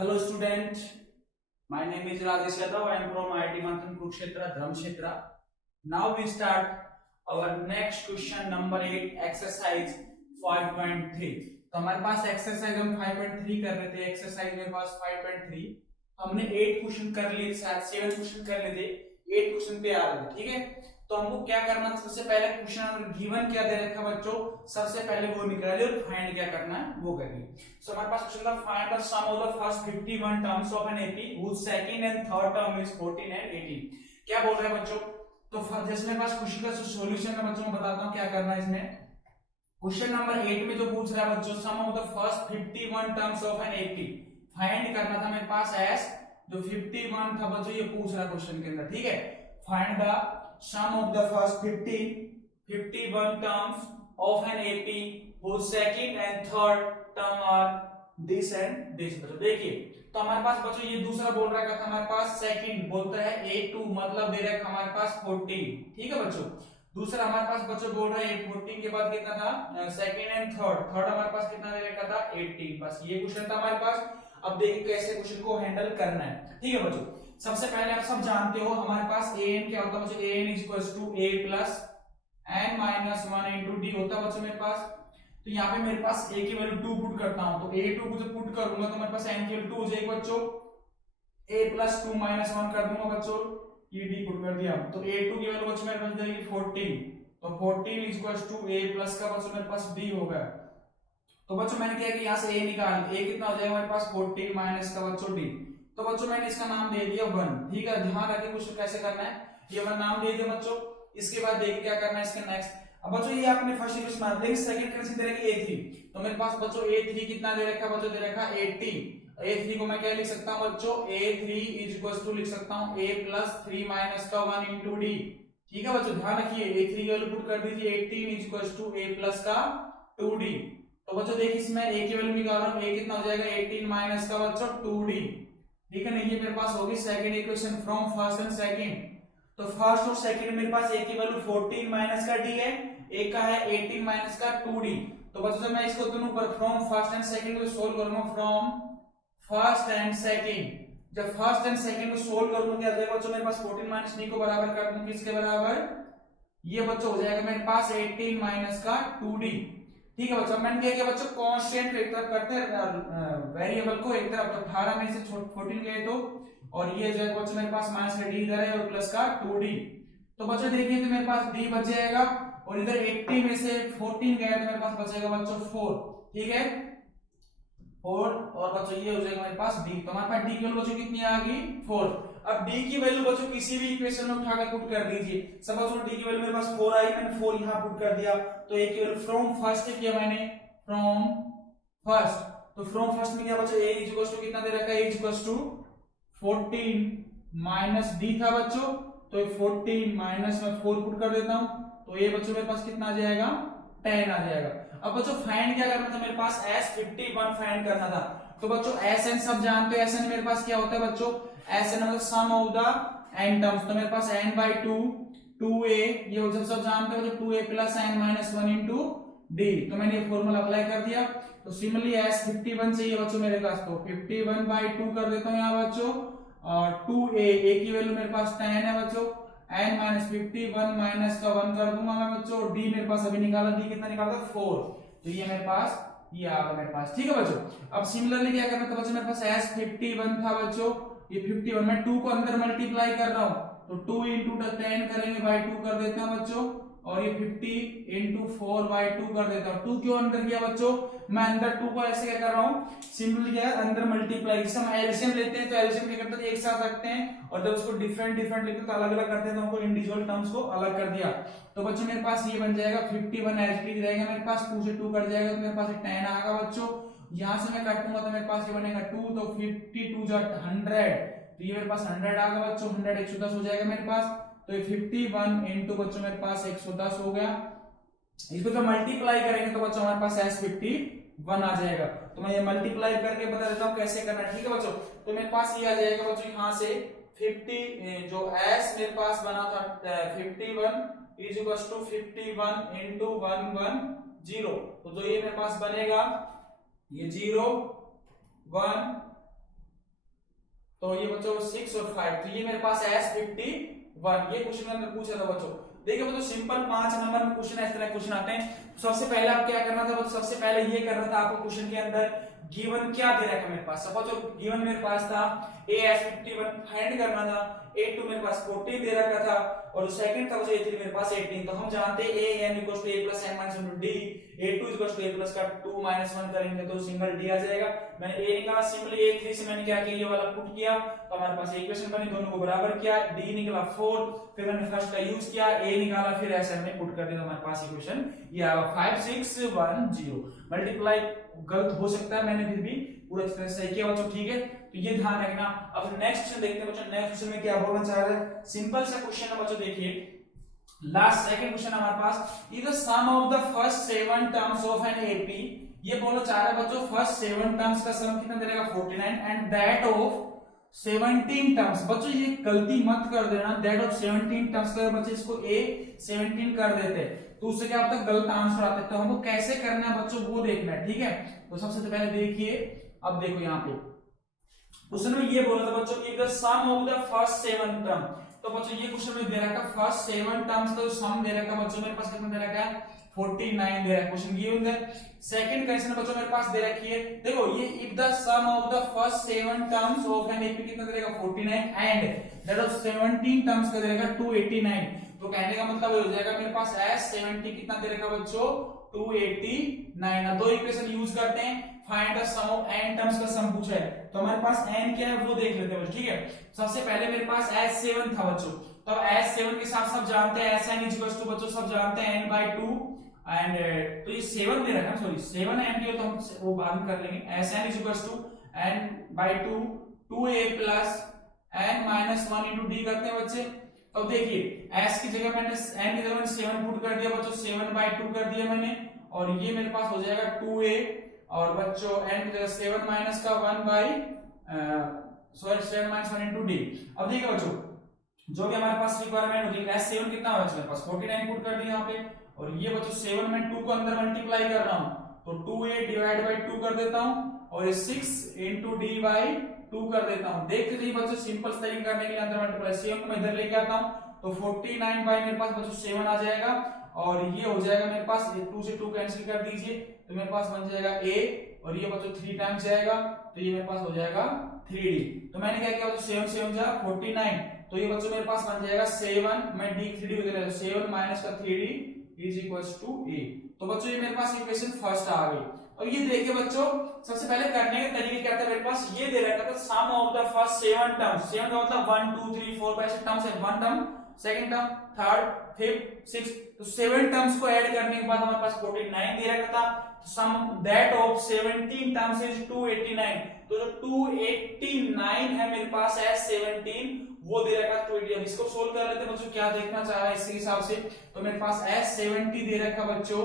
Hello student, my name is Rajesh Yadav. I am from IIT Manthan Kurukshetra, Dharamkshetra. Now we start our next question number 8 exercise 5.3. तो हमारे पास exercise हम 5.3 कर रहे थे. Exercise मेरे पास 5.3 हमने 8 क्वेश्चन कर लिए, शायद 7 क्वेश्चन कर लिए थे, 8 क्वेश्चन पे आ रहे थे. ठीक है, तो हमको क्या करना है, सबसे पहले क्वेश्चन अगर गिवन क्या दे रखा बच्चों, सबसे पहले वो निकालिए और फाइंड क्या करना है वो करिए. सो हमारे पास क्वेश्चन था find the sum of the first 51 terms of an AP which second and third term is 14 and 18. क्या बोल रहा है बच्चों, तो जैसे मेरे पास क्वेश्चन का सॉल्यूशन है बच्चों, बताता हूं क्या करना है इसमें. क्वेश्चन नंबर 8 में जो पूछ रहा है बच्चों, sum of the first 51 terms of an AP find करना था मेरे पास एस जो 51 था बच्चों, ये पूछ रहा है क्वेश्चन के अंदर. ठीक है, find the sum of the first 51 terms of an AP whose second and third term are this and this. बच्चों देखिए, तो हमारे पास बच्चों ये दूसरा बोल रहा था हमारे पास सेकंड बोलता है A2, मतलब दे रहा है हमारे पास 14. ठीक है बच्चों, दूसरा हमारे पास बच्चों बोल रहा है 14 के बाद कितना था सेकंड एंड थर्ड हमारे पास कितना दे रखा था 18. बस ये क्वेश्चन था हमारे पास. अब देखिए कैसे क्वेश्चन को हैंडल करना है. ठीक है बच्चों, सबसे पहले आप सब जानते हो हमारे पास an क्या होता है बच्चों, an is equal to a plus n minus 1 into d होता है बच्चों मेरे पास. तो यहाँ पे मेरे पास a की वैल्यू 2 पुट करता हूं, तो a2 को जब पुट करूंगा तो मेरे पास n की वैल्यू 2 हो जाएगी बच्चों. a प्लस 2 माइनस 1 कर दूंगा बच्चों, ये d पुट कर दिया, तो a2 की वैल्यू बच्चों मेरे पास जाएगी 14. तो 14 is equal to a plus का बच्चों मेरे पास d होगा. तो बच्चों मैंने क्या कि यहाँ से a निकाल, a कितना हो जाएगा मेरे पास 14 माइनस का बच्चों d. तो बच्चों मैंने इसका नाम दे दिया 1. ठीक है, ध्यान रखिए क्वेश्चन कैसे करना है. ये 1 नाम दे दिया बच्चों. इसके बाद देखिए क्या करना है इसका नेक्स्ट. अब बच्चों ये आपने फर्स्ट इक्वेशन मान ली, सेकंड इक्वेशन दे रखी a3. तो मेरे पास बच्चों a3 कितना दे रखा बच्चों, दे रखा 18. a3 को मैं क्या लिख सकता हूं बच्चों, a3 इज इक्वल टू लिख सकता हूं a प्लस 3 माइनस का 1 इंटू d. ठीक है बच्चों, ध्यान रखिए a3 की वैल्यू पुट कर दीजिए 18 is equal to a plus का 2d. तो बच्चों देखिए इसमें a की वैल्यू निकाल रहा हूं, a कितना हो जाएगा 18 माइनस का बच्चों 2d. ठीक है, नहीं ये मेरे पास होगी second equation from first and second. तो फर्स्ट और सेकंड मेरे पास a की वैल्यू 14 माइनस का d है, एक का है 18 माइनस का 2d. तो बच्चों जब मैं इसको दोनों पर फ्रॉम फर्स्ट एंड सेकंड को सोल्व करूंगा, फ्रॉम फर्स्ट एंड सेकंड, जब फर्स्ट एंड सेकंड को सोल्व करूंगा क्या जाएगा बच्चों मेरे पास 14 माइनस d को बराबर कर दूं किसके बराबर, ये बच्चों हो जाएगा मेरे पास 18 माइनस का 2d. ठीक है बच्चों, मैंने क्या किया बच्चों, कांस्टेंट एक तरफ करते हैं वेरिएबल को एक तरफ, तो 18 में से 14 गए तो, और ये जो है बच्चों मेरे पास माइनस का d इधर है और प्लस का 2d. तो बच्चों देखिए तो मेरे पास d बच जाएगा, और इधर 80 में से 14 गया तो मेरे पास बचेगा बच्चों 4. ठीक है 4, और बच्चों ये हो जाएगा मेरे पास d. तो हमारे पास d की वैल्यू बच्चों कितनी आ गई 4. अब d की वैल्यू बच्चों किसी भी इक्वेशन में उठाकर पुट कर दीजिए. सपोज d की वैल्यू मेरे पास 4 आई, मैंने 4 यहां पुट कर दिया. तो a की वैल्यू फ्रॉम फर्स्ट किया मैंने, फ्रॉम फर्स्ट. तो फ्रॉम फर्स्ट में क्या बच्चों a इज इक्वल टू कितना दे रखा है, a is equal to 14 minus d था बच्चों. तो 14 माइनस में 4 पुट कर देता हूं, तो ये बच्चों मेरे पास कितना आ जाएगा 10 आ जाएगा. अब बच्चों फाइंड क्या करना था मेरे पास, s51 फाइंड करना था. तो बच्चों sn सब जानते हो, sn मेरे पास क्या होता है बच्चों, sn मतलब sum of the n terms. तो मेरे पास n by 2 2a, ये जब सब जानते हो, 2a plus n minus 1 into d. तो मैंने ये फॉर्मूला अप्लाई कर दिया. तो सिमिलरली s51 चाहिए बच्चों मेरे पास, तो 51 by 2 कर देता हूं यहाँ बच्चों, और 2a की वैल्यू मेरे पास 10 है बच्चों, n माइनस 51 माइनस का 1 कर दूंगा मैं बच्चों, d मेरे पास अभी निकाला, d कितना निकाला 4. तो ये मेरे पास ये आ गया मेरे पास. ठीक है बच्चों, अब सिमिलरली क्या करना था बच्चों, मेरे पास s51 था बच्चों, ये 51 मैं 2 को अंदर मल्टीप्लाई कर रहा हूं, तो 2 इंटू 10 करेंगे बाई 2 कर देते हैं बच्चों, और ये 50 इंटू 4 बाई 2 कर देता हूं. 2 क्यों अंदर किया बच्चों, मैं अंदर 2 को ऐसे क्या कर रहा हूं, सिंपली क्या है अंदर मल्टीप्लाई. इससे हम एलसीएम लेते हैं, तो एलसीएम क्या करते हैं एक साथ रखते हैं, और जब उसको डिफरेंट डिफरेंट लिखते हैं तो अलग अलग करते हैं, तो हमको इंडिविजुअल टर्म्स को अलग कर दिया. तो बच्चों मेरे पास ये बन जाएगा 51 एलसीएम रहेगा मेरे पास, 2 से 2 कट जाएगा, तो मेरे पास 10 आएगा बच्चों. यहां से मैं काटूंगा तो मेरे पास ये बनेगा 2, तो 52 जा 100, तो ये मेरे पास 100 आ गया बच्चों, 100 110 हो जाएगा मेरे पास. तो ये 51 इंटू बच्चों मेरे पास 110 हो गया. इसको जब मल्टीप्लाई करेंगे तो बच्चों हमारे पास s51 आ जाएगा. तो मैं ये मल्टीप्लाई करके बता देता हूं कैसे करना है. ठीक है बच्चों, तो मेरे पास ये आ जाएगा बच्चों, यहां से 50 जो s मेरे पास बना था 51 इज इक्वल टू 51 इंटू 110. तो जो ये मेरे पास बनेगा ये 0 1 तो ये बच्चों 6 और 5, तो ये मेरे पास S51, ये क्वेश्चन के अंदर पूछा था बच्चों। देखिए बच्चों सिंपल 5 नंबर में क्वेश्चन इस तरह क्वेश्चन आते हैं। सबसे पहले आप क्या करना था बच्चों, सबसे पहले ये करना था आपको क्वेश्चन के अंदर गिवन क्या दे रखा है मेरे पास। सपोज गिवन मेरे पास था AS51 फाइंड करना था, A2 मेरे पास 40 दे रखा था और जो सेकंड था वो A3 मेरे पास 18। तो हम जानते हैं AN = A + n - 1 D, A2 = A plus का 2 - 1 करेंगे तो सिंगल D आ जाएगा। मैंने A निकाला, सिंपली A3 से मैंने क्या किया, ये वाला पुट किया तो हमारे पास इक्वेशन बनी, दोनों को बराबर किया, D निकला 4, फिर मैंने फर्स्ट का यूज किया, A निकाला, फिर ऐसे हमने पुट कर दिया तो हमारे पास इक्वेशन ये आया 5610। मल्टीप्लाई गलत हो सकता है, मैंने फिर भी पूरा तरह से सही किया बच्चों, ठीक है। तो ये ध्यान रखना। अब नेक्स्ट क्वेश्चन देखते हैं बच्चों, नेक्स्ट क्वेश्चन में क्या बोलना चाह रहा है। सिंपल सा क्वेश्चन है बच्चों, देखिए लास्ट सेकंड क्वेश्चन हमारे पास, is the sum of the first 7 terms of an AP. ये बोलना चाह रहा है बच्चों फर्स्ट 7 टर्म्स का सम कितना देगा 49 एंड दैट ऑफ 17 टर्म्स। बच्चों ये गलती मत कर देना, दैट ऑफ 17 टर्म्स कर बच्चे इसको A 17 कर देते तो उससे क्या होता है गलत आंसर आता है। तो हमको कैसे करना है बच्चों वो देखना है, ठीक है। तो सबसे पहले देखिए, अब देखो यहाँ पे क्वेश्चन में ये बोला था बच्चों if the sum of the first 7 term. तो बच्चों ये क्वेश्चन में दे रखा है फर्स्ट 7 टर्म्स का जो सम दे रखा है बच्चों मेरे पास कितना दे रखा है 49 दे रहा है। क्वेश्चन ये होगा। सेकंड कंडीशन बच्चों मेरे पास दे रखी है, देखो ये if the sum of the first 7 terms of an AP कितना देगा 49 एंड दैट ऑफ 17 टर्म्स का देगा 289। तो कहने का मतलब हो जाएगा मेरे पास S70 कितना दे रखा बच्चों 289। अब दो इक्वेशन यूज करते हैं, find the sum of n terms का सम पूछा है तो हमारे पास n क्या है वो देख लेते हैं, ठीक है। सबसे पहले मेरे पास S7 था बच्चों, तो S7 के साथ सब जानते हैं Sn = बच्चों सब जानते हैं n/2 एंड तो ये 7 दे रखा है, सॉरी 7n दिया तो हम वो बाद में कर लेंगे। Sn = n/2 2a + n - 1 * d करते हैं बच्चे। अब देखिए s की जगह मैंने n की जगह 7 पुट कर दिया बच्चों, 7/2 कर दिया मैंने और ये मेरे पास हो जाएगा 2a और बच्चों n की जगह 7 माइनस का 7 - 1 * d। अब देखिए बच्चों जो भी हमारे पास रिक्वायरमेंट होती है S7 कितना है मेरे पास 49 पुट कर दिया यहाँ पे और ये बच्चों 7 में 2 को अंदर मल्टीप्लाई कर रहा हूँ तो 2a / 2 कर देता हूँ और ये 6 * d/2 कर देता हूँ। देखते रहिए बच्चों सिंपल तरीके करने के लिए अंदर मल्टीप्लाई 7 को मैं इधर लेके आता हूँ तो 49 बाई मेरे पास बच्चों 7 आ जाएगा और ये हो जाएगा मेरे पास 2 से 2 कैंसिल कर दीजिए तो मेरे पास बन जाएगा a और ये बच्चों 3 टाइम्स जाएगा तो ये मेरे पास हो जाएगा 3d। तो मैंने क्या किया बच्चों 7 7 जा 49 तो ये बच्चों मेरे पास बन जाएगा 7 मैं d 3d हो जाएगा 7 माइनस का 3d = a। तो बच्चों ये मेरे पास इक्वेशन फर्स्ट आ गई। अब ये देखिए बच्चों सबसे पहले करने के तरीके क्या था, मेरे पास ये दे रखा था sum of the first 7 terms. 7 का मतलब 1 2 3 4 5 6 टर्म्स है, one term second term third fifth six, तो 7 टर्म्स को ऐड करने के बाद हमारे पास 49 दे रखा था। सम दैट ऑफ 17 टर्म्स इज 289। तो जो 289 है मेरे पास S17 वो दे रखा है 280। अब इसको सोल्व कर लेते हैं बच्चों, क्या देखना चाह रहा है इसके हिसाब से। तो मेरे पास S70 दे रखा बच्चों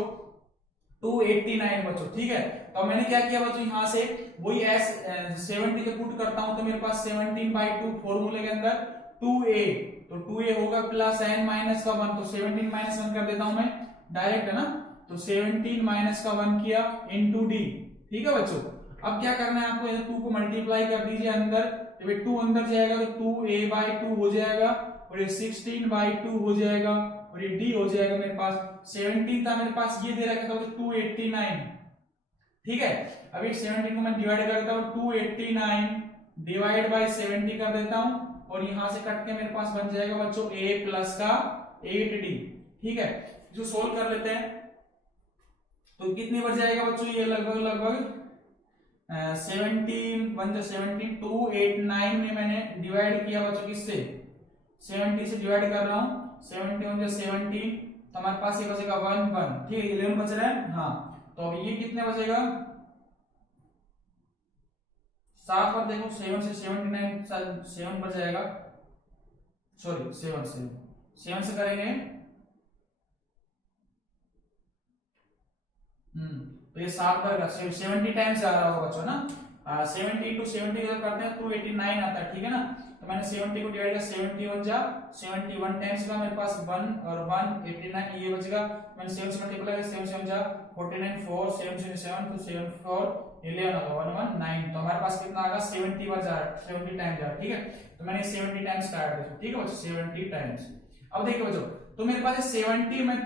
289 बच्चों, ठीक है। तो मैंने क्या किया बच्चों यहाँ से वही S70 को पुट करता हूं तो मेरे पास 17/2 फॉर्मूले के अंदर 2a तो 2a होगा प्लस n माइनस का 1 तो 17 माइनस 1 कर देता हूं मैं डायरेक्ट है ना, तो 17 माइनस का 1 किया इनटू d, ठीक है बच्चों। अब क्या करना है आपको 2 को मल्टीप्लाई कर दीजिए अंदर, जब 2 अंदर जाएगा तो 2a/2 हो जाएगा और ये 16/2 हो जाएगा और ये d हो जाएगा मेरे पास 17 था मेरे पास ये दे रखा था तो 289, ठीक है। अब इस 17 को मैं डिवाइड करता हूं 289 डिवाइड बाय 70 कर देता हूं और यहां से कट के मेरे पास बन जाएगा बच्चों a प्लस का 8d, ठीक है। जो सोल्व कर लेते हैं तो कितनी बच जाएगा बच्चों ये लगभग 17 17 289 में मैंने डिवाइड किया बच्चों किससे 70 से डिवाइड कर रहा हूं 71 17 तो हमारे पास ये बचेगा 1 1, ठीक है 11 बच रहा है हाँ। तो अब ये कितने बचेगा 7 पर देखो 7 से 79 7 बच जाएगा, सॉरी 7 से करेंगे तो ये 7 पर 70 टाइम्स आ रहा होगा बच्चों ना 70 * 70 जब करते हैं 289 आता है, ठीक है ना। तो मैंने 70 को डिवाइड किया 71 जा 71 टाइम्स का मेरे पास 1 और 1 89 ये बचेगा। मैंने 7 से मल्टीप्लाई किया 7 7 जा 49 4 7 7 7 तो 7 4 11 होगा 1 1 9 तो हमारे पास कितना आएगा 70 बार जा रहा है, 70 टाइम्स जा रहा है, ठीक है। तो मैंने 70 टाइम्स काट दिया, ठीक है बच्चों, 70 टाइम्स। अब देखिए बच्चों, तो मेरे पास 70 में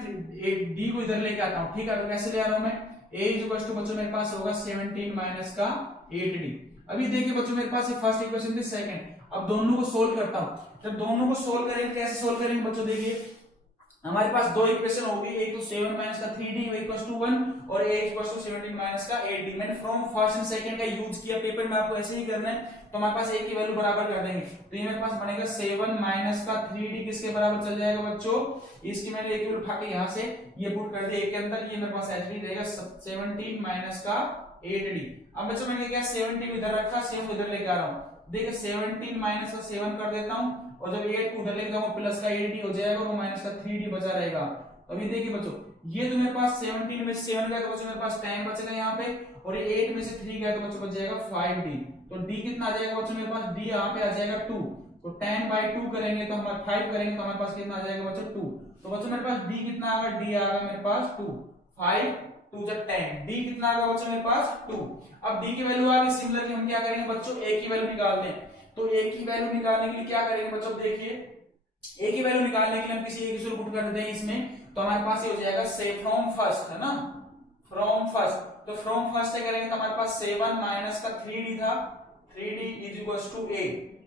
डी को इधर लेके आता हूँ, ठीक है। तो कैसे ले आ रहा हूँ मैं, a इक्वल टू बच्चों मेरे पास होगा 17 माइनस का 8d। अभी देखिए बच्चों मेरे पास फर्स्ट इक्वेशन थी, सेकंड, अब दोनों को सोल्व करता हूँ। जब दोनों को सोल्व करेंगे, कैसे सोल्व करेंगे बच्चों, देखिए हमारे पास दो इक्वेशन होगी, एक तो 7 माइनस का 3d इक्वल्स टू 1 और a इक्वल्स टू 17 माइनस का 8d। मैंने फ्रॉम फर्स्ट एंड सेकंड का यूज किया, पेपर में आपको ऐसे ही करना है, तो हमारे पास a की वैल्यू बराबर कर देंगे। तो ये मेरे पास बनेगा 7 माइनस का 3d किसके बराबर चल जाएगा बच्चों, इसकी मैंने एक वैल्यू उठा के यहाँ से ये पुट कर दिया a के अंदर, ये मेरे पास h रहेगा 17 माइनस का 8d। अब बच्चों मैंने क्या 70 इधर रखा, सेम इधर लेके आ रहा हूँ, देखिए 17 माइनस का 7 कर देता हूँ, और जब 8 को उधर लेके जाऊंगा प्लस का 8d हो जाएगा, और माइनस का 3d बचा रहेगा। तो अभी देखिए बच्चों, ये तो मेरे पास 17 में से 7 गया तो बच्चों मेरे पास 10 बचेगा यहाँ पे, और ये 8 में से 3 गया तो बच्चों बच जाएगा 5d। तो d कितना आ जाएगा बच्चों मेरे पास, d यहाँ पे आ जाएगा 2। तो 10/2 करेंगे तो हमारा 5 करेंगे तो हमारे पास कितना आ जाएगा बच्चों 2। तो बच्चों मेरे पास d कितना आ गया, d आ गया मेरे पास 2, 5 2 जब 10, d कितना आ गया बच्चों मेरे पास 2। अब d की वैल्यू आ गई, सिमिलरली हम क्या करेंगे बच्चों, a की वैल्यू निकालते हैं। तो a की वैल्यू निकालने के लिए क्या करेंगे बच्चों, देखिए a की वैल्यू निकालने के लिए हम किसी एक को पुट कर देते हैं इसमें, तो हमारे पास ये हो जाएगा से फ्रॉम फर्स्ट, है ना, फ्रॉम फर्स्ट। तो फ्रॉम फर्स्ट से करेंगे तो हमारे पास 7 माइनस का 3d था, 3d is equals to a।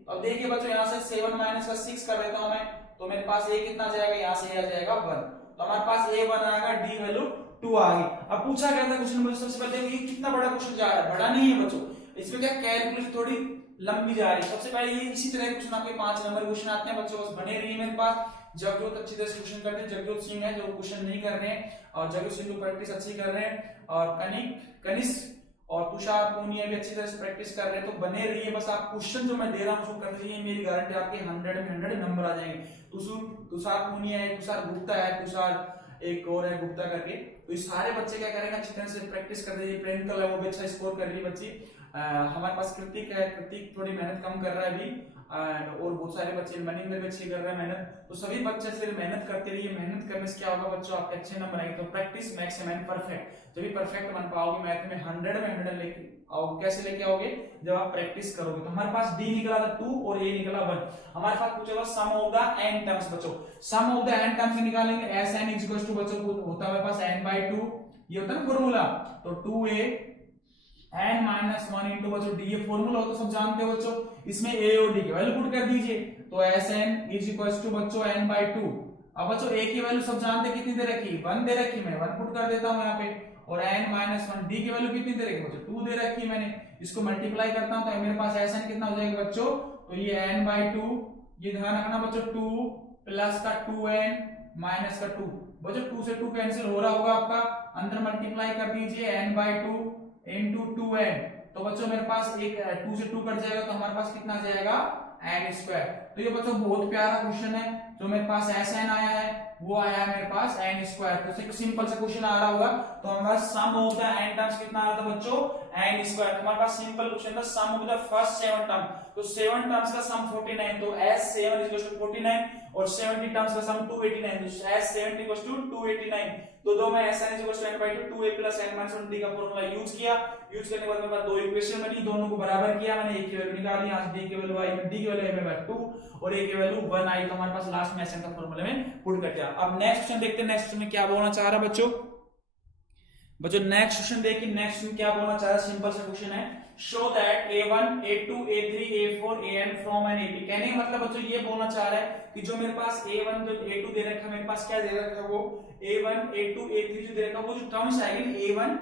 अब देखिए बच्चों यहाँ से 7 माइनस का 6 कर देता हूं मैं, तो मेरे पास a कितना जाएगा, यहाँ से आ जाएगा 1। तो हमारे पास a 1 आएगा, d वैल्यू 2 आ गई। अब पूछा गया था क्वेश्चन नंबर, सबसे पहले ये कितना बड़ा क्वेश्चन जा रहा है, बड़ा नहीं है बच्चों, इसमें क्या कैलकुलेशन थोड़ी लंबी जा रही है। सबसे पहले ये इसी तरह क्वेश्चन आपके 5 नंबर क्वेश्चन आते हैं बच्चों, बस बने रहिए मेरे पास। जगजोत अच्छी तरह से क्वेश्चन करते हैं, जगजोत सिंह है जो क्वेश्चन नहीं कर रहे हैं, और जगजोत सिंह को प्रैक्टिस अच्छी कर रहे हैं, और कनिष्क और तुषार पूनिया भी अच्छी तरह से प्रैक्टिस कर रहे हैं। तो बने रहिए, बस आप क्वेश्चन जो मैं दे रहा हूं उसको कर लीजिए, मेरी गारंटी आपके 100 में 100 नंबर आ जाएंगे। तुषार पूनिया है, तुषार गुप्ता है, तुषार एक और है गुप्ता करके, तो ये सारे बच्चे क्या करेंगे, अच्छी तरह से प्रैक्टिस कर दीजिए। प्रियंका है वो भी अच्छा स्कोर कर रही है बच्ची। हमारे पास कृतिक है, कृतिक थोड़ी मेहनत कम कर रहा है अभी, और बहुत सारे बच्चे मनिंदर भी अच्छी कर रहे हैं मेहनत। तो सभी बच्चे सिर्फ मेहनत करते रहिए, मेहनत करने से क्या होगा बच्चों, आपके अच्छे नंबर आएंगे। तो प्रैक्टिस मैक्स मैन परफेक्ट, जब भी परफेक्ट बन पाओगे मैथ में 100 में 100 लेके आओ। कैसे लेके आओगे, जब आप प्रैक्टिस करोगे। तो हमारे पास d निकला था 2 और a निकला 1। हमारे पास पूछा हुआ सम ऑफ द n टर्म्स बच्चों, sum of the n terms निकालेंगे। sn इज इक्वल टू बच्चों होता है हमारे पास n/2, ये होता है ना फॉर्मूला, तो 2a n माइनस 1 इंटू बच्चों d, ये फॉर्मूला हो तो सब जानते हो बच्चों। इसमें a और d की वैल्यू पुट कर दीजिए, तो sn इज इक्वल टू बच्चों n/2। अब बच्चों a की वैल्यू सब जानते हैं, कितनी दे रखी, 1 दे रखी, मैं 1 पुट कर देता हूं यहाँ पे, और n माइनस 1 d की वैल्यू कितनी दे रखी बच्चों, 2 दे रखी मैंने, इसको मल्टीप्लाई करता हूं तो मेरे पास sn कितना हो जाएगा बच्चों, तो ये n/2, ये ध्यान रखना बच्चों, 2 प्लस का 2n माइनस का 2, बच्चों 2 से 2 कैंसिल हो रहा होगा आपका, अंदर मल्टीप्लाई कर दीजिए n/2 into 2n, तो बच्चों मेरे पास एक 2 से 2 कट जाएगा, तो हमारे पास कितना आ जाएगा n²। तो ये बच्चों बहुत प्यारा क्वेश्चन है, जो मेरे पास sn आया है वो आया है मेरे पास n²। तो सिंपल सा क्वेश्चन आ रहा होगा, तो हमारा सम ऑफ द n टर्म्स कितना आ रहा था बच्चों, n²। हमारे पास सिंपल क्वेश्चन था, sum of the first 7 term, तो 7 टर्म्स का सम 49, तो s7 49, और 70 टर्म्स का सम 289, तो s70 289। तो दो में sn n/2 2a plus n minus 1d का फॉर्मूला यूज किया, यूज करने के बाद मेरे पास दो इक्वेशन बनी, दोनों को बराबर किया मैंने, a की वैल्यू निकाली, यहाँ से d की वैल्यू आई, d की वैल्यू मेरे पास 2 और a की वैल्यू 1 आई, तो हमारे पास लास्ट में sn का फॉर्मूला में पुट कर दिया। अब नेक्स्ट क्वेश्चन देखते हैं, नेक्स्ट क्वेश्चन में क्या बोलना चाह रहा है बच्चों। नेक्स्ट क्वेश्चन देखिए, नेक्स्ट क्वेश्चन क्या बोलना चाह रहा है, सिंपल सा क्वेश्चन है, show that a1 a2 a3 a4 an from an ap। कहने का मतलब बच्चों ये बोलना चाह रहा है कि जो मेरे पास a1 जो a2 दे रखा है, मेरे पास क्या दे रखा है, वो a1 a2 a3 जो दे रखा है, वो जो टर्म्स आएगी a1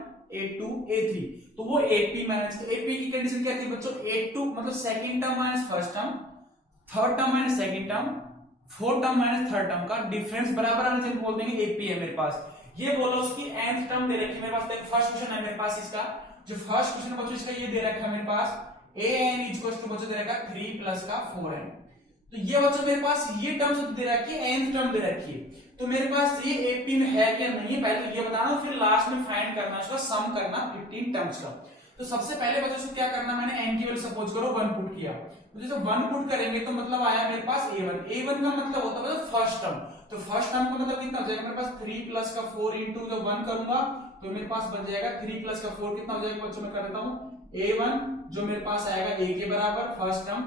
a2 a3, तो वो ap माइनस ap की कंडीशन क्या थी बच्चों, a2 मतलब second term minus first term, third term minus second term, fourth term minus third term का डिफरेंस बराबर आने से बोल देंगे ap है मेरे पास। ये बोलो उसकी nth टर्म दे रखी है मेरे पास, देखो फर्स्ट क्वेश्चन है मेरे पास, इसका जो फर्स्ट क्वेश्चन बच्चों इसका ये दे रखा है मेरे पास, an इज इक्वल टू बच्चों दे रखा है 3 प्लस का 4n। तो ये बच्चों मेरे पास ये टर्म दे रखी है, nth टर्म दे रखी है, तो मेरे पास ये ap में है क्या नहीं, पहले ये बताना, फिर लास्ट में फाइंड करना, उसका सम करना 15 टर्म्स का। तो सबसे पहले बच्चों से क्या करना, मैंने n की वैल्यू सपोज करो 1 पुट किया, तो जैसे 1 पुट करेंगे तो मतलब आया मेरे पास a1 का मतलब होता है फर्स्ट टर्म, तो फर्स्ट टर्म का मतलब कितना हो जाएगा मेरे पास 3 प्लस का 4 इंटू जब 1 करूंगा तो मेरे पास बन जाएगा 3 प्लस का 4 कितना हो जाएगा बच्चों, मैं कर देता हूं a1 जो मेरे पास आएगा a के बराबर फर्स्ट टर्म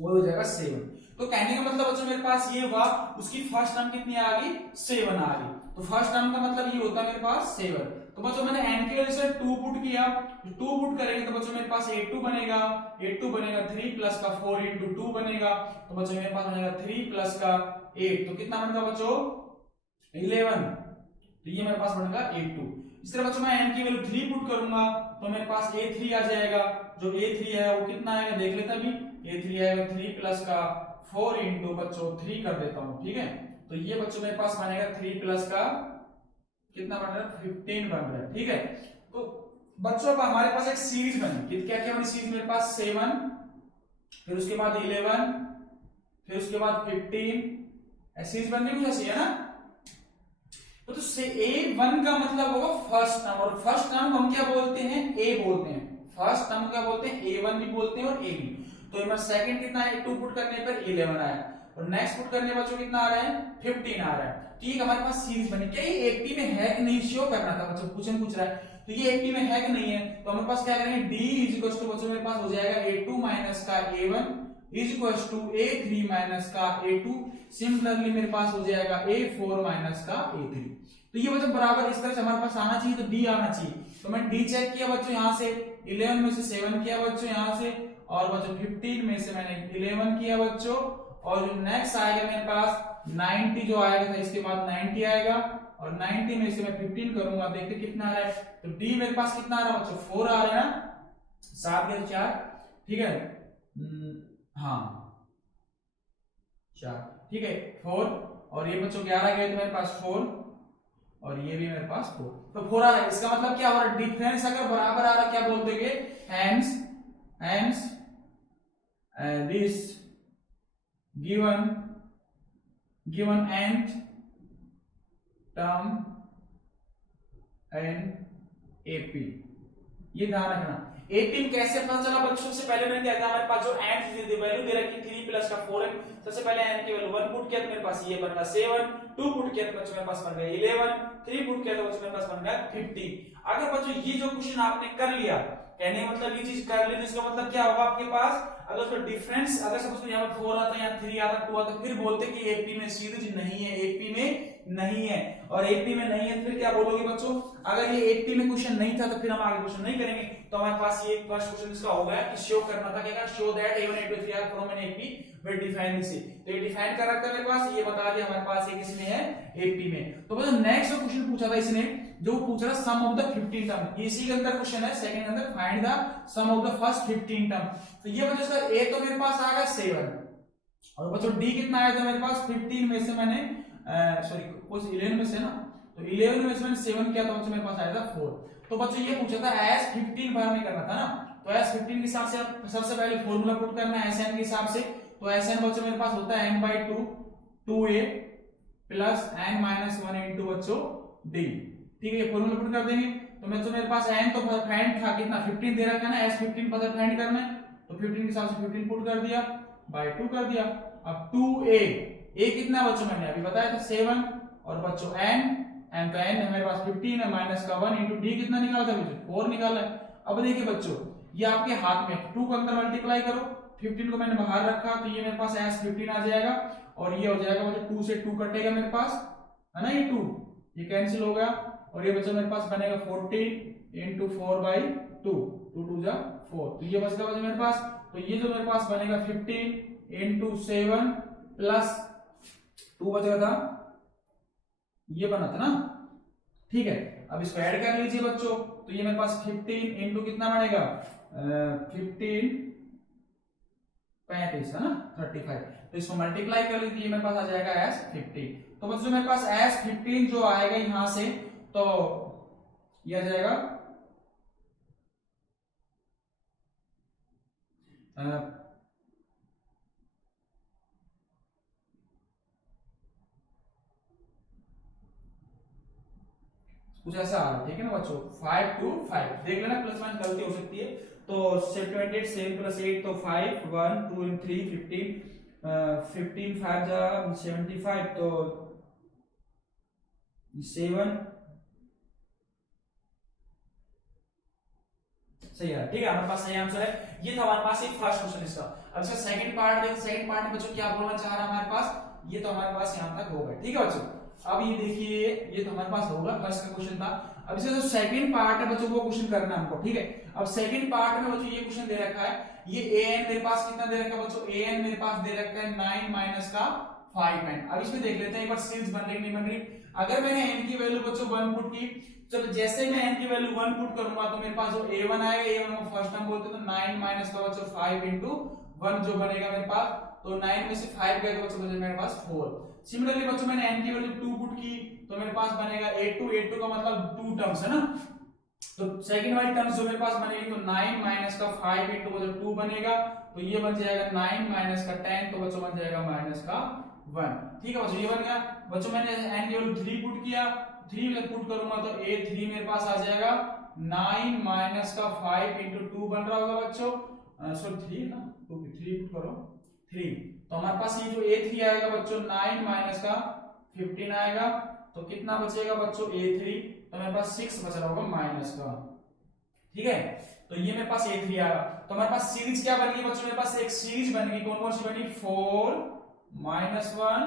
वो हो जाएगा 7। तो कहने का मतलब बच्चों मेरे पास ये हुआ, उसकी फर्स्ट टर्म कितनी आ गई 7 आ गई। तो फर्स्ट टर्म का मतलब ये होता है मेरे पास 7। तो बच्चों मैंने n की वजह से 2 पुट किया, 2 पुट करेंगे तो बच्चों मेरे पास a2 बनेगा, a2 बनेगा 3 प्लस का 4 इंटू 2 बनेगा, तो बच्चों मेरे पास बनेगा 3 प्लस का 8, तो कितना बनेगा बच्चों 11। तो ये मेरे पास बनेगा a2। इस तरह बच्चों मैं n की वैल्यू 3 पुट करूंगा तो मेरे पास a3 आ जाएगा। जो a3 है वो कितना आएगा देख लेते हैं अभी। a3 आएगा 3 प्लस का 4 इंटू बच्चों 3 कर देता हूं, ठीक है। तो ये बच्चों मेरे पास बनेगा 3 प्लस का कितना बन रहा है 15 बन रहा है, ठीक है। तो बच्चों अब हमारे पास एक सीरीज बनी, क्या क्या बनी सीरीज मेरे पास 7, फिर उसके बाद 11, फिर उसके बाद 15, सीरीज बननी कुछ ऐसी है ना। तो A1 का मतलब होगा फर्स्ट टर्म, और फर्स्ट टर्म हम क्या बोलते हैं A बोलते हैं। फर्स्ट टर्म क्या बोलते हैं A1 भी बोलते हैं और A भी। तो मेरा सेकंड कितना है 2 पुट करने पर 11 आया, और नेक्स्ट पुट करने पर कितना आ रहा है 15 आ रहा है। ठीक, हमारे पास सीरीज बनी। क्या ये 80 में है कि नहीं शो करना था बच्चों, क्वेश्चन पूछ रहा है। तो ये 80 में है कि नहीं है, तो हमारे पास क्या करेंगे D इज इक्वल टू बच्चों मेरे पास हो जाएगा A2 माइनस का A1 is equal to A3 minus का A2। सिमिलरली मेरे पास हो जाएगा A4 माइनस का A3। तो ये बच्चों बराबर इस तरह से हमारे पास आना चाहिए, तो D आना चाहिए। तो मैं D चेक किया बच्चों, यहाँ से 11 में से 7 किया बच्चों यहाँ से, और बच्चों 15 में से मैंने 11 किया बच्चों, और जो नेक्स्ट आएगा मेरे पास 90 जो आएगा था इसके बाद 90 आएगा, और 90 में से मैं 15 करूंगा, देखते कितना आ रहा है। तो D मेरे पास कितना आ रहा है बच्चों 4 आ रहा है ना, 7 के 4, ठीक है। हाँ 4, ठीक है 4, और ये बच्चों 11 गए तो मेरे पास 4, और ये भी मेरे पास 4, तो 4 आ रहा है। इसका मतलब क्या हो रहा है, डिफरेंस अगर बराबर आ रहा है क्या बोल देंगे, hence this given nth term in AP। ये ध्यान रखना। AP कैसे पता चला बच्चों, से पहले मैंने क्या था, हमारे पास जो nth वैल्यू दे रखी 3 प्लस का 4 है। सबसे पहले n की वैल्यू 1 पुट किया तो मेरे पास ये बन गया 7, 2 पुट किया तो बच्चों मेरे पास बन गया 11, 3 पुट किया तो बच्चों मेरे पास बन गया 15। अगर बच्चों ये जो क्वेश्चन आपने कर लिया, कहने का मतलब ये चीज कर ली, तो इसका मतलब क्या होगा आपके पास, अगर उसका डिफरेंस अगर सपोज यहाँ पर 4 आता है या 3 आता 2 आता, फिर बोलते कि एपी में सीरीज नहीं है, एपी में नहीं है, और एपी में नहीं है तो फिर क्या बोलोगे बच्चों, अगर ये एपी में क्वेश्चन नहीं था तो फिर हम आगे क्वेश्चन नहीं करेंगे। तो हमारे पास ये फर्स्ट क्वेश्चन इसका हो गया कि शो करना था, क्या show that A1 A2 3 are from an AP will define this. तो ये डिफाइन कर रखा है मेरे पास, ये बता दिया हमारे पास ये किसमें है एपी में। तो बच्चों नेक्स्ट क्वेश्चन पूछा था इसने, जो पूछ रहा सम ऑफ द 15 टर्म, इसी के अंदर क्वेश्चन है सेकंड के अंदर, find the sum of the first 15 term. तो ये बच्चों इसका ए तो मेरे पास आ गया 7, और बच्चों डी कितना आया था मेरे पास 15 में से मैंने सॉरी कुछ 11 में से ना, तो 11 में से मैंने 7 किया तो बच्चों मेरे पास आया था 4। तो बच्चों ये पूछा था एस 15 बार में करना था ना, तो एस 15 के हिसाब से आप सबसे पहले फॉर्मूला पुट करना है एस एन के हिसाब से। तो एस एन बच्चों मेरे पास होता है n/2 2a plus n - 1 into बच्चों d, ठीक है। फॉर्मूला पुट कर देंगे तो बच्चों मेरे पास n तो फाइंड था कितना 15 दे रखा है ना, s 15 पता फाइंड करना है, तो 15 के हिसाब से 15 पुट कर दिया बाय 2 कर दिया। अब 2a a कितना बच्चों मैंने अभी बताया था 7, और बच्चों n तो n है मेरे पास 15 है माइनस का 1 इंटू d कितना निकाला था बच्चों 4 निकाला है। अब देखिए बच्चों ये आपके हाथ में 2 को अंदर मल्टीप्लाई करो, 15 को मैंने बाहर रखा तो ये मेरे पास s 15 आ जाएगा, और ये हो जाएगा मतलब 2 से 2 कटेगा मेरे पास है ना, ये 2 ये कैंसिल हो गया, और ये बच्चों मेरे पास बनेगा 14 इंटू 4/2 2 2 जा 4, तो ये बचेगा बच्चों मेरे पास। तो ये जो मेरे पास बनेगा 15 इंटू 7 प्लस 2 बचेगा था, ये बना था ना, ठीक है। अब इसको ऐड कर लीजिए बच्चों, तो ये मेरे पास 15 इंटू कितना बनेगा 15 35 है ना 35, तो इसको मल्टीप्लाई कर लीजिए मेरे पास आ जाएगा एस 15। तो बच्चों मेरे पास एस 15 जो आएगा यहां से, तो ये आ जाएगा कुछ ऐसा आ रहा है, ठीक है ना बच्चों 5 to 5 देख लेना, प्लस माइनस गलती हो सकती है। तो 28 7 प्लस 8 तो 5 1 2 and 3 15 15 5 जा 75, तो 7 सही है, ठीक है, हमारे पास सही आंसर है। ये था हमारे पास एक फर्स्ट क्वेश्चन इसका। अब इसका सेकंड पार्ट देखिए, सेकंड पार्ट में बच्चों क्या बोलना चाह रहा है हमारे पास, ये तो हमारे पास यहाँ तक हो गया, ठीक है बच्चों। अब ये देखिए, ये तो हमारे पास होगा, फर्स्ट का क्वेश्चन था। अब इसका जो सेकंड पार्ट है बच्चों, वो क्वेश्चन करना है हमको, ठीक है। अब सेकंड पार्ट में बच्चों ये क्वेश्चन दे रखा है, ये an मेरे पास कितना दे रखा है बच्चों, an मेरे पास दे रखा है 9 माइनस का 5n। अब इसमें देख लेते हैं एक बार सीरीज बन रही नहीं बन रही। अगर मैंने n की वैल्यू बच्चों 1 पुट की, चलो जैसे मैं n की वैल्यू 1 पुट करूंगा तो मेरे पास जो a1 आएगा, a1 को फर्स्ट टर्म बोलते हैं, तो 9 माइनस का बच्चों 5 into 1 जो बनेगा मेरे पास, तो 9 में से 5 गया तो बच्चों बचेगा मेरे पास 4। सिमिलरली बच्चों मैंने n की वैल्यू 2 पुट की तो मेरे पास बनेगा a2 का मतलब 2 टर्म्स है ना, तो सेकंड वाली टर्म्स जो मेरे पास बनेगी, तो 9 माइनस का 5 into बच्चों 2 बनेगा, तो ये बन जाएगा 9 माइनस का 10, तो बच्चों बन जाएगा माइनस का 1, ठीक है बच्चों, ये बन गया। बच्चों मैंने n की वैल्यू 3 पुट किया, 3 में पुट करूंगा तो a3 मेरे पास आ जाएगा 9 माइनस का 5 into 2 बन रहा होगा बच्चों, सॉरी 3 ना, 2 3 पुट करो 3, तो हमारे पास ये जो a3 आएगा बच्चों 9 माइनस का 15 आएगा, तो कितना बचेगा बच्चों a3, तो मेरे पास 6 बच रहा होगा माइनस का, ठीक है। तो ये मेरे पास a3 आया, तो हमारे पास सीरीज क्या बन गई बच्चों, मेरे पास एक सीरीज बन गई, कौन कौन सी बनी, 4 -1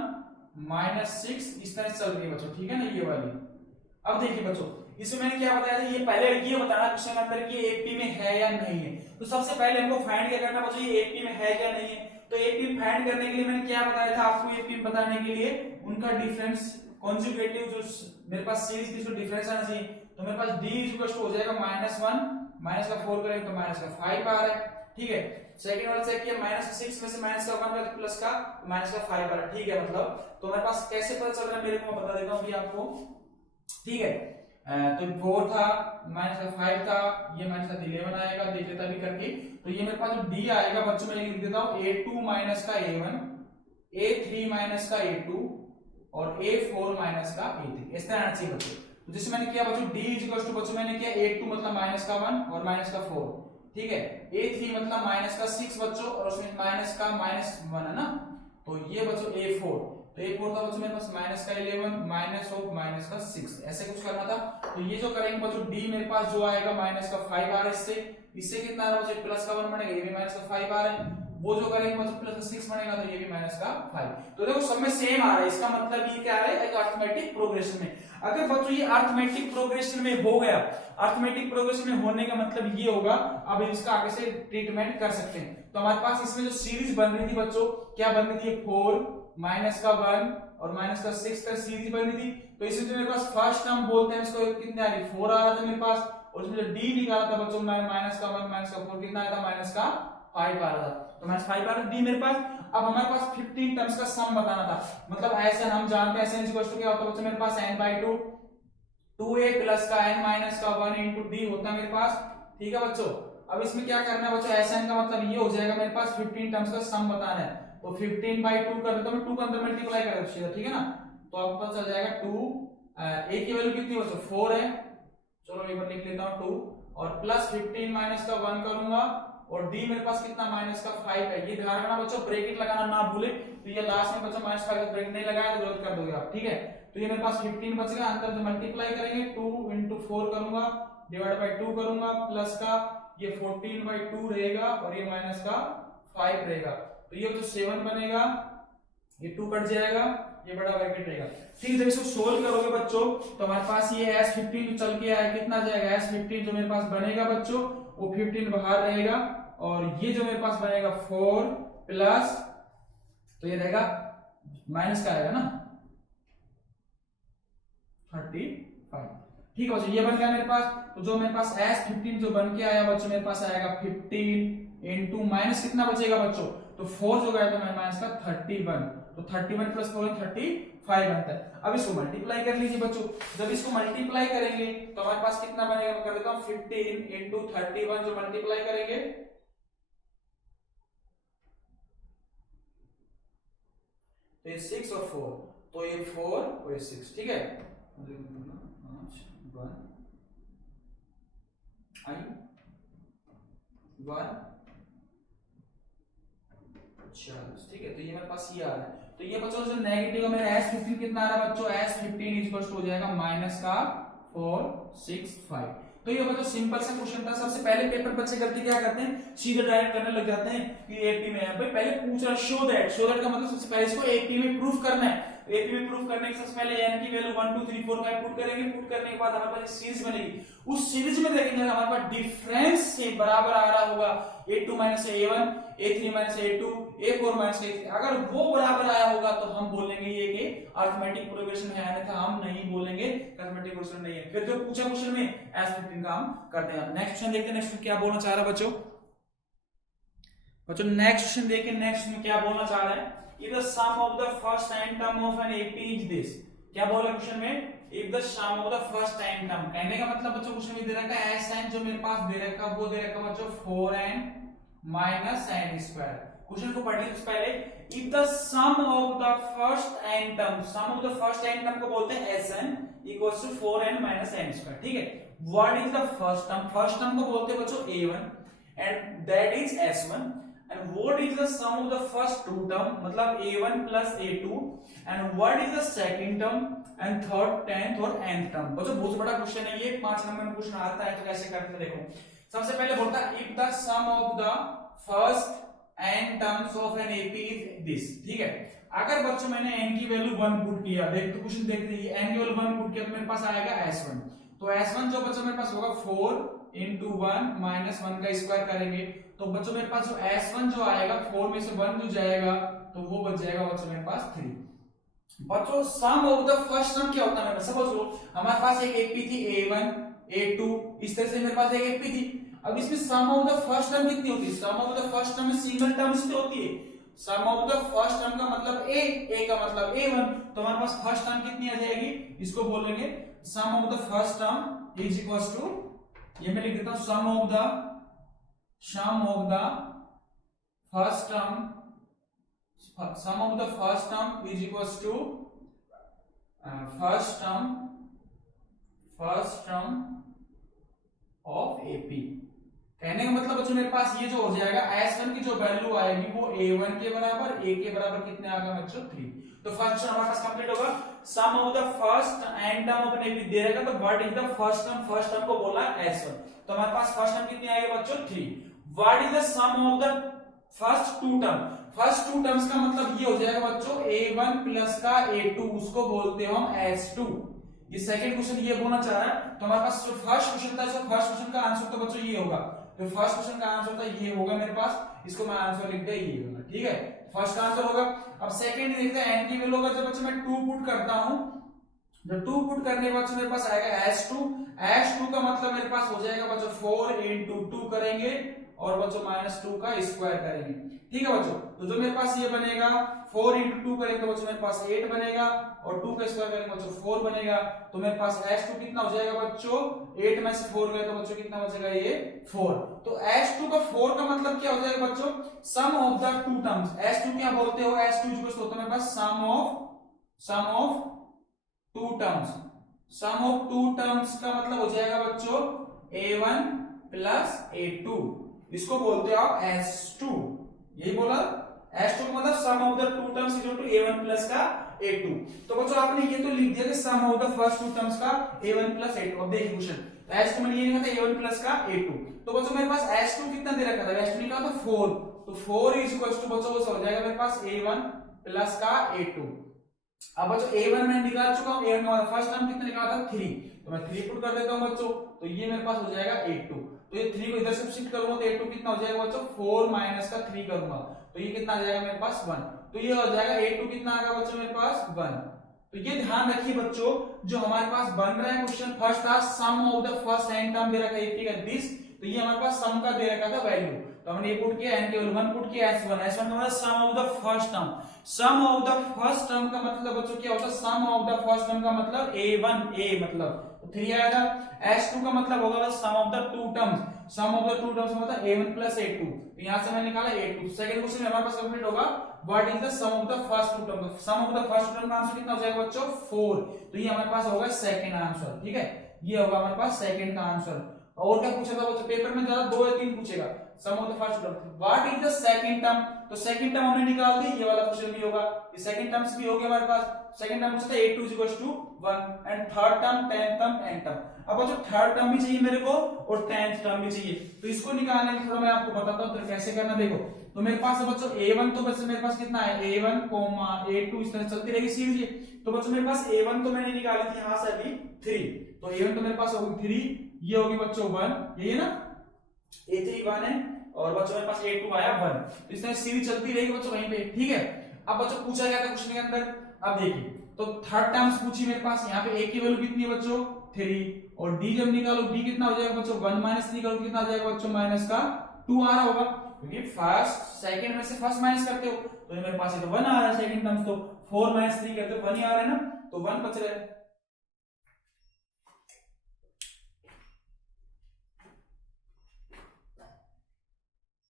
-6, इस तरह से चल रही है बच्चों, ठीक है ना, ये वाली। अब देखिए बच्चों, इसमें मैंने क्या बताया था, ये पहले ये बताना क्वेश्चन अंदर कि एपी में है या नहीं है। तो सबसे पहले हमको फाइंड क्या करना बच्चों, ये एपी में है या नहीं है। तो एपी फाइंड करने के लिए मैंने क्या बताया था आपको, एपी बताने के लिए उनका डिफरेंस कॉन्जुगेटिव जो मेरे पास सीरीज की जो डिफरेंस आना चाहिए, तो मेरे पास d हो जाएगा -1 माइनस का 4 करेंगे तो माइनस का 5 आ रहा है, ठीक है। सेकंड वाला चेक किया, -6 में से माइनस का 1 प्लस का माइनस का 5 आ रहा है, ठीक है। मतलब तो मेरे पास कैसे पता चल रहा है, मेरे को बता देता हूं अभी आपको, ठीक है। तो 4 था, माइनस का 5 था, ये माइनस का 11 आएगा, देख लेता भी करके। तो ये मेरे पास जो d आएगा बच्चों मैं लिख देता हूं a2 माइनस का a1, a3 माइनस का a2 और a4 माइनस का a3, इस तरह आना चाहिए बच्चों। तो जैसे मैंने किया बच्चों d बच्चों मैंने किया a2 मतलब माइनस का 1 और माइनस का 4, ठीक है। a3 मतलब माइनस का 6 बच्चों और उसमें माइनस का -1 है ना, तो ये बच्चों a4, तो a4 था बच्चों मेरे पास माइनस का 11 माइनस ऑफ माइनस का 6, ऐसे कुछ करना था। तो ये जो करेंगे बच्चों d मेरे पास जो आएगा माइनस का 5 आ रहा है, इससे कितना आ रहा है बच्चों, प्लस का 1 बनेगा, ये भी माइनस का 5 आ रहा है, वो जो करेंगे बच्चों प्लस का 6 बनेगा, तो ये भी माइनस का 5। तो देखो सब में सेम आ रहा है, इसका मतलब ये क्या है, एक अरिथमेटिक प्रोग्रेशन में। अगर बच्चों ये अरिथमेटिक प्रोग्रेशन में हो गया, अरिथमेटिक प्रोग्रेशन में होने का मतलब ये होगा, अब इसका आगे से ट्रीटमेंट कर सकते हैं। तो हमारे पास इसमें जो सीरीज बन रही थी बच्चों, क्या बन रही थी, 4 माइनस का 1 और माइनस का 6 का सीरीज बन रही थी। तो इसमें जो मेरे पास फर्स्ट टर्म बोलते हैं इसको, कितने आ रही, 4 आ रहा था मेरे पास, और इसमें जो d निकाला था बच्चों माइनस का 1 माइनस का 4 कितना आया था, माइनस का 5 आ रहा था, तो माइनस 5 आ रहा d मेरे पास। अब हमारे पास 15 टर्म्स का सम बताना था, मतलब ऐसे हम जानते हैं ऐसे क्या होता है बच्चों, मेरे पास n/2 2a प्लस का n माइनस का 1 into d होता है मेरे पास, ठीक है बच्चों। अब इसमें क्या करना है बच्चों, Sn का मतलब ये हो जाएगा मेरे पास 15 टर्म्स का सम बताना है, तो 15/2 कर देता हूं, 2 का अंदर मल्टीप्लाई कर दीजिएगा, ठीक है ना। तो आपको पता चल जाएगा 2 a की वैल्यू कितनी बच्चों 4 है, चलो एक बार लिख लेता हूं 2 और प्लस 15 माइनस का 1 करूंगा और d मेरे पास कितना माइनस का 5 है। ये ध्यान रखना बच्चों, ब्रैकेट लगाना ना भूले, तो ये लास्ट में बच्चों माइनस 5 का ब्रैकेट नहीं लगाया तो गलत कर दोगे आप, ठीक है। तो ये मेरे पास 15 बचेगा, अंदर जो मल्टीप्लाई करेंगे 2 into 4 करूंगा डिवाइड बाय 2 करूंगा, प्लस का ये 14/2 रहेगा और ये माइनस का 5 रहेगा, तो ये जो 7 बनेगा, ये 2 कट जाएगा, ये बड़ा ब्रैकेट रहेगा, ठीक है। जब इसको सोल्व करोगे बच्चों तो हमारे पास ये S15 जो चल के आया कितना जाएगा, S15 जो मेरे पास बनेगा बच्चों वो 15 बाहर रहेगा, और ये जो मेरे पास बनेगा 4 प्लस, तो ये रहेगा माइनस का आएगा ना 35, ठीक है बच्चों, ये बन गया मेरे पास। तो जो मेरे पास S15 जो बन के आया बच्चों मेरे पास आएगा 15 into माइनस कितना बचेगा बच्चों, तो 4 जो गया था माइनस का 31, तो 31 प्लस 4 35 बनता है। अब इसको मल्टीप्लाई कर लीजिए बच्चों, जब इसको मल्टीप्लाई करेंगे तो हमारे पास कितना बनेगा, मैं कर देता हूं 15 into 31 जो मल्टीप्लाई करेंगे तो ये 6 और 4, तो ये 4 और ये 6, ठीक है। 40, ठीक है। तो ये मेरे पास ये आ रहा है, तो ये बच्चों जो नेगेटिव है मेरा S15 कितना आ रहा है बच्चों, S15 इक्वल हो जाएगा माइनस का 4 6 5, तो ये बच्चों सिंपल सा क्वेश्चन था। सबसे पहले पेपर बच्चे गलती क्या करते हैं, सीधे डायरेक्ट करने लग जाते हैं कि एपी में है। भाई पहले पूछ रहा शो दैट का मतलब सबसे पहले इसको एपी में प्रूफ करना है। एपी में प्रूफ करने के सबसे पहले n की वैल्यू 1 2 3 4 5 पुट करेंगे। पुट करने के बाद हमारे पास सीरीज बनेगी। उस सीरीज में देखेंगे हमारे पास डिफरेंस से बराबर आ रहा होगा a2 a1 a3 a2 a4 a3। अगर वो बराबर आया होगा तो हम बोलेंगे ये कि अरिथमेटिक प्रोग्रेशन है, अन्यथा हम नहीं बोलेंगे अरिथमेटिक प्रोग्रेशन नहीं है। फिर जो पूछा क्वेश्चन में ऐसे का हम करते हैं। नेक्स्ट क्वेश्चन देखते हैं। नेक्स्ट क्या बोलना चाह रहा है बच्चों, नेक्स्ट क्वेश्चन देखिए। नेक्स्ट में क्या बोलना चाह रहा है, if the sum of the first n term of an AP is this। क्या बोला क्वेश्चन में, if the sum of the first n term, कहने का मतलब बच्चों क्वेश्चन में दे रखा है SN जो मेरे पास दे रखा वो दे रखा बच्चों 4n minus n square। Question को पढ़ने से पहले if the sum of the first n term, sum of the first n term को बोलते हैं SN equals to 4n minus n square। ठीक है, what is the first term, first term को बोलते हैं बच्चों A1 and that is S1। and what is the sum of the first two term, मतलब a1 plus a2 and what is the second term and third 10th और nth term। बच्चों बहुत बड़ा question है ये, 5 नंबर में question आता है तो कैसे करते हैं देखो। सबसे पहले बोलता है if the sum of the first n terms of an AP is this। ठीक है, अगर बच्चों मैंने n की वैल्यू 1 पुट किया, देख तो क्वेश्चन देख रही है n की वैल्यू 1 पुट किया तो मेरे पास आएगा S1। तो S1 जो बच्चों मेरे पास होगा 4 into 1 minus 1 का स्क्वायर करेंगे तो बच्चों मेरे पास जो S1 जो आएगा 4 में से 1 जो जाएगा तो वो बच जाएगा बच्चों मेरे पास 3। बच्चों sum of the first term क्या होता है, समझ लो हमारे पास एक एपी थी a1 a2, इस तरह से मेरे पास एक एपी थी। अब इसमें सम ऑफ द फर्स्ट टर्म कितनी होती है, sum of the first term में सिंगल टर्म से होती है। Sum of the first term का मतलब a का मतलब a1, तो हमारे पास फर्स्ट टर्म कितनी आ जाएगी, इसको बोलेंगे sum of the first term is equals to, ये मैं लिख देता हूं sum of the first term is equals to first term of AP। कहने का मतलब बच्चों मेरे पास ये जो हो जाएगा S1 की जो वैल्यू आएगी वो A1 के बराबर, A के बराबर कितने आ गए बच्चों 3। तो फर्स्ट टर्म हमारे पास कंप्लीट होगा। Sum of the first n term of AP दे रहेगा तो what is the first term को बोला S1, तो हमारे पास फर्स्ट टर्म कितनी आएगी बच्चों 3। What is the sum of the first two term, first two terms का मतलब ये हो जाएगा बच्चों a1 प्लस का a2, उसको बोलते हो हम S2। ये सेकंड क्वेश्चन ये बोलना चाह रहा है। तो हमारे पास जो फर्स्ट क्वेश्चन था, फर्स्ट क्वेश्चन का आंसर तो बच्चों ये होगा, जो फर्स्ट क्वेश्चन का आंसर था ये होगा मेरे पास, इसको मैं आंसर लिख दिया ये होगा। ठीक है, फर्स्ट का आंसर होगा। अब सेकंड देखते हैं n की वैल्यू होगा, जब बच्चों मैं 2 पुट करता हूं, जब 2 पुट करने के बाद मेरे पास आएगा S2 का मतलब मेरे पास हो जाएगा बच्चों 4 into 2 करेंगे और बच्चों -2 का स्क्वायर करेंगे। ठीक है बच्चों, तो जो मेरे पास ये बनेगा 4 into 2 करेंगे तो बच्चों मेरे पास 8 बनेगा और 2 का स्क्वायर करेंगे बच्चों 4 बनेगा। तो मेरे पास S2 कितना हो जाएगा बच्चों, 8 में से 4 गए तो बच्चों कितना बचेगा ये 4। तो S2 का 4 का मतलब क्या हो जाएगा बच्चों, sum of the two terms. S2 क्या बोलते हो, S2 जो होता है मेरे पास sum of two terms. Sum of two terms का मतलब हो जाएगा बच्चों a1 प्लस a2, इसको बोलते हो आप S2। यही बोला, S2 का मतलब sum of the two terms equal to a1 plus का a2। तो बच्चों आपने ये तो लिख दिया कि sum of the first two terms का a1 प्लस a2। अब देखिए क्वेश्चन, S2 में ये लिखा था a1 प्लस का a2, तो बच्चों मेरे पास S2 कितना दे रखा था, S2 लिखा था 4, तो 4 इज इक्वल टू बच्चों वो हो जाएगा मेरे पास a1 प्लस का a2। अब बच्चों a1 मैंने निकाल चुका हूं, a1 का फर्स्ट टर्म कितना निकाला था 3, तो मैं 3 पुट कर देता हूं बच्चों, तो ये मेरे पास हो जाएगा a2। तो ये 3 को इधर से शिफ्ट करूंगा तो a2 कितना हो जाएगा बच्चों 4 माइनस का 3 करूंगा तो ये कितना आ जाएगा मेरे पास 1। तो ये हो जाएगा a2 कितना आ गया बच्चों मेरे पास 1। तो ये ध्यान रखिए बच्चों, जो हमारे पास बन रहा है क्वेश्चन फर्स्ट था sum of the first n term दे रखा है ठीक है दिस, तो ये हमारे पास सम का दे रखा था वैल्यू, तो हमने ये पुट किया n के वैल्यू 1 पुट किया S1 का मतलब sum of the first term. Sum of the first term का मतलब बच्चों क्या होता है, sum of the first term का मतलब a1 मतलब 3 आया था। S2 का मतलब होगा sum of the two terms, sum of the two terms मतलब a1 प्लस a2, तो यहां से मैंने निकाला a2। सेकंड क्वेश्चन हमारे पास कंप्लीट होगा, what is the sum of the first two term. Sum of the first term का आंसर कितना हो जाएगा बच्चों 4, तो ये हमारे पास होगा सेकंड आंसर। ठीक है, ये होगा हमारे पास सेकंड का आंसर। और क्या पूछा था बच्चों पेपर में, ज्यादा 2 या 3 पूछेगा। Sum of the first term. What is the second term? तो सेकंड टर्म हमने निकाल दी, ये वाला क्वेश्चन भी होगा, ये सेकंड टर्म्स भी हो गया हमारे पास। सेकंड टर्म पूछा था 8 2 1 and third term 10th term nth term. अब बच्चों थर्ड टर्म भी चाहिए मेरे को और 10th टर्म भी चाहिए, तो इसको निकालने में थोड़ा मैं आपको बताता हूं तो कैसे करना। देखो तो मेरे पास है बच्चों a1, तो बच्चों मेरे पास कितना है a1, a2 इस तरह चलती रहेगी सीरीज। तो बच्चों मेरे पास a1 तो मैंने निकाली थी यहां से अभी 3, तो a1 तो मेरे पास होगी 3, ये होगी बच्चों 1, यही है ना, a3 1 है और बच्चों मेरे पास a2 आया 1, तो इस तरह सीरीज चलती रहेगी बच्चों वहीं पे, ठीक है। अब बच्चों पूछा गया था क्वेश्चन के अंदर, अब देखिए तो थर्ड टर्म्स पूछी मेरे पास, यहाँ पे a की वैल्यू कितनी है बच्चों 3, और d जब निकालो d कितना हो जाएगा बच्चों 1 माइनस 3 करो कितना आ जाएगा बच्चों माइनस का 2 आ रहा होगा, क्योंकि फर्स्ट सेकंड में से फर्स्ट माइनस करते हो, तो ये मेरे पास है तो 1 आ रहा है सेकंड टर्म्स, तो 4 माइनस 3 करते हो 1 ही आ रहा है ना, तो 1 बच रहा है।